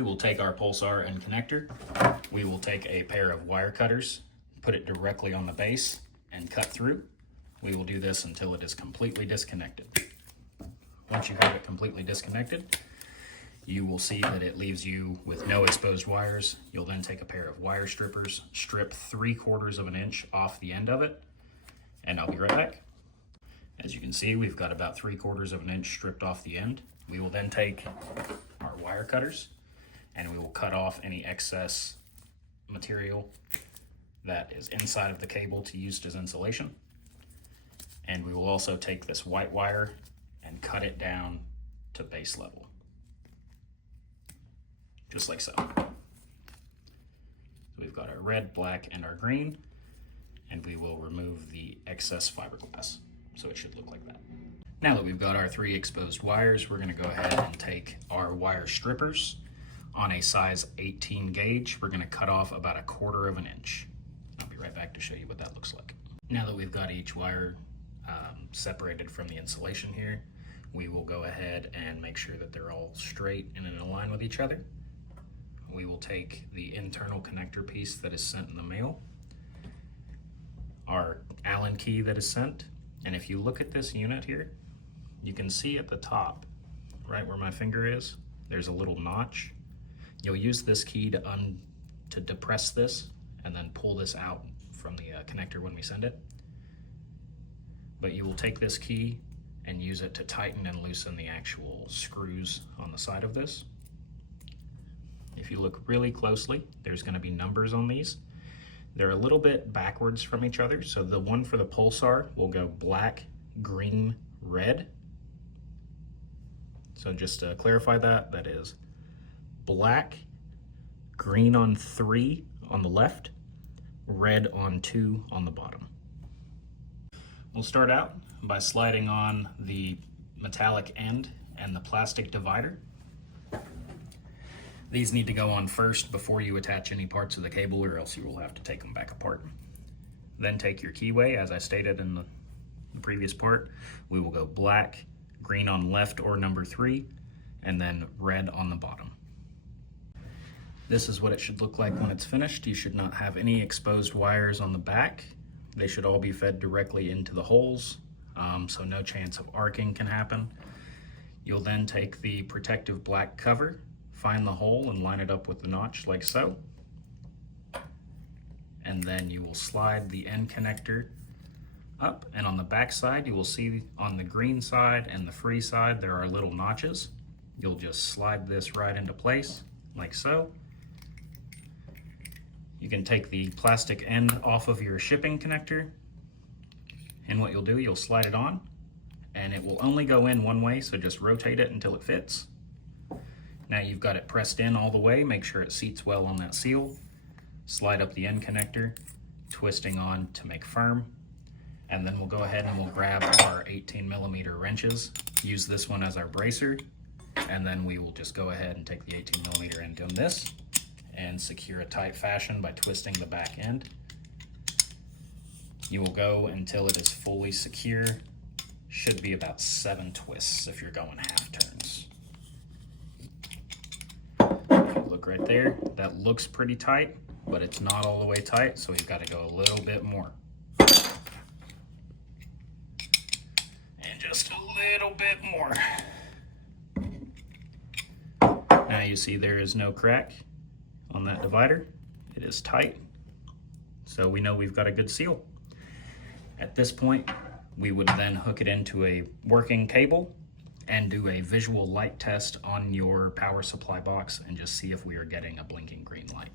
We will take our Pulsar and connector. We will take a pair of wire cutters, put it directly on the base, and cut through. We will do this until it is completely disconnected. Once you have it completely disconnected, you will see that it leaves you with no exposed wires. You'll then take a pair of wire strippers, strip 3/4 of an inch off the end of it, and I'll be right back. As you can see, we've got about 3/4 of an inch stripped off the end. We will then take our wire cutters and we will cut off any excess material that is inside of the cable to use as insulation. And we will also take this white wire and cut it down to base level. Just like so. We've got our red, black, and our green, and we will remove the excess fiberglass. So it should look like that. Now that we've got our 3 exposed wires, we're gonna go ahead and take our wire strippers on a size 18 gauge. We're gonna cut off about 1/4 of an inch. I'll be right back to show you what that looks like. Now that we've got each wire separated from the insulation here, we will go ahead and make sure that they're all straight and in a line with each other. We will take the internal connector piece that is sent in the mail, our Allen key that is sent, and if you look at this unit here, you can see at the top, right where my finger is, there's a little notch. You'll use this key to depress this and then pull this out from the connector when we send it. But you will take this key and use it to tighten and loosen the actual screws on the side of this. If you look really closely, there's going to be numbers on these. They're a little bit backwards from each other. So the one for the Pulsar will go black, green, red. So just to clarify that, that is black, green on 3 on the left, red on 2 on the bottom. We'll start out by sliding on the metallic end and the plastic divider. These need to go on first before you attach any parts of the cable, or else you will have to take them back apart. Then take your keyway, as I stated in the previous part. We will go black, green on left or number 3, and then red on the bottom. This is what it should look like when it's finished. You should not have any exposed wires on the back. They should all be fed directly into the holes, so no chance of arcing can happen. You'll then take the protective black cover, find the hole and line it up with the notch like so. And then you will slide the end connector up, and on the back side you will see on the green side and the free side there are little notches. You'll just slide this right into place like so. You can take the plastic end off of your shipping connector, and what you'll do, you'll slide it on and it will only go in one way, so just rotate it until it fits. Now you've got it pressed in all the way. Make sure it seats well on that seal. Slide up the end connector, twisting on to make firm. And then we'll go ahead and we'll grab our 18mm wrenches. Use this one as our bracer. And then we will just go ahead and take the 18mm and on this and secure a tight fashion by twisting the back end. You will go until it is fully secure. Should be about 7 twists if you're going half turns. Look right there, that looks pretty tight, but it's not all the way tight, so we've got to go a little bit more. And just a little bit more. Now you see there is no crack on that divider. It is tight, so we know we've got a good seal. At this point, we would then hook it into a working cable and do a visual light test on your power supply box and just see if we are getting a blinking green light.